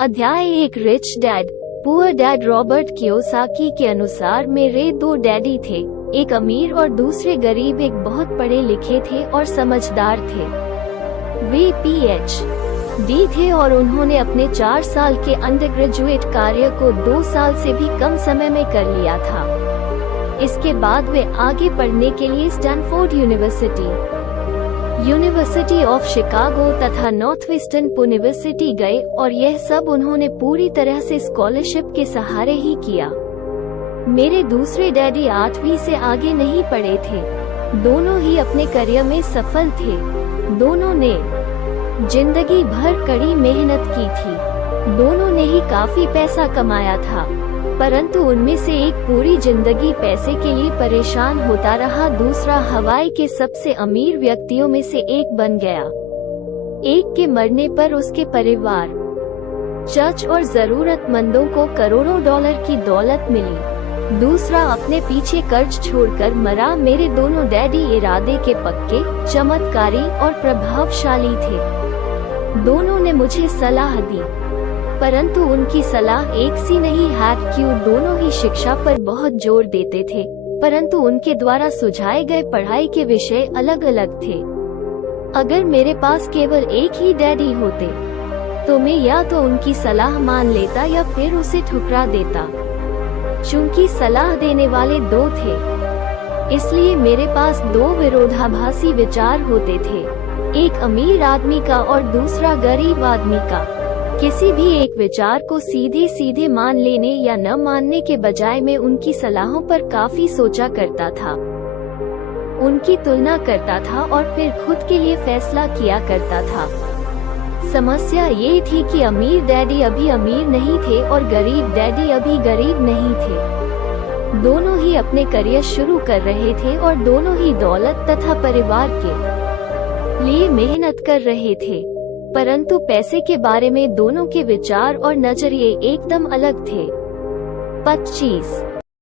अध्याय 1 rich dad poor dad. Robert Kiyosaki के अनुसार मेरे दो डैडी थे, एक अमीर और दूसरे गरीब। एक बहुत पढ़े लिखे थे और समझदार थे। वे PhD थे और उन्होंने अपने 4 साल के अंडरग्रेजुएट कार्य को 2 साल से भी कम समय में कर लिया था। इसके बाद वे आगे पढ़ने के लिए स्टैनफोर्ड यूनिवर्सिटी ऑफ शिकागो तथा नॉर्थवेस्टर्न यूनिवर्सिटी गए और यह सब उन्होंने पूरी तरह से स्कॉलरशिप के सहारे ही किया। मेरे दूसरे डैडी 8वीं से आगे नहीं पढ़े थे। दोनों ही अपने करियर में सफल थे। दोनों ने जिंदगी भर कड़ी मेहनत की थी। दोनों ने ही काफी पैसा कमाया था, परंतु उनमें से एक पूरी जिंदगी पैसे के लिए परेशान होता रहा। दूसरा हवाई के सबसे अमीर व्यक्तियों में से एक बन गया। एक के मरने पर उसके परिवार, चर्च और जरूरतमंदों को करोड़ों डॉलर की दौलत मिली। दूसरा अपने पीछे कर्ज छोड़कर मरा। मेरे दोनों डैडी इरादे के पक्के, चमत्कारी और प्रभावशाली थे। दोनों ने मुझे सलाह दी, परंतु उनकी सलाह एक सी नहीं है। क्यों? दोनों ही शिक्षा पर बहुत जोर देते थे, परंतु उनके द्वारा सुझाए गए पढ़ाई के विषय अलग अलग थे। अगर मेरे पास केवल एक ही डैडी होते तो मैं या तो उनकी सलाह मान लेता या फिर उसे ठुकरा देता। चूंकि सलाह देने वाले 2 थे, इसलिए मेरे पास 2 विरोधाभासी विचार होते थे, एक अमीर आदमी का और दूसरा गरीब आदमी का। किसी भी एक विचार को सीधे सीधे मान लेने या न मानने के बजाय मैं उनकी सलाहों पर काफी सोचा करता था, उनकी तुलना करता था और फिर खुद के लिए फैसला किया करता था। समस्या ये थी कि अमीर डैडी अभी अमीर नहीं थे और गरीब डैडी अभी गरीब नहीं थे। दोनों ही अपने करियर शुरू कर रहे थे और दोनों ही दौलत तथा परिवार के लिए मेहनत कर रहे थे, परंतु पैसे के बारे में दोनों के विचार और नजरिए एकदम अलग थे। 25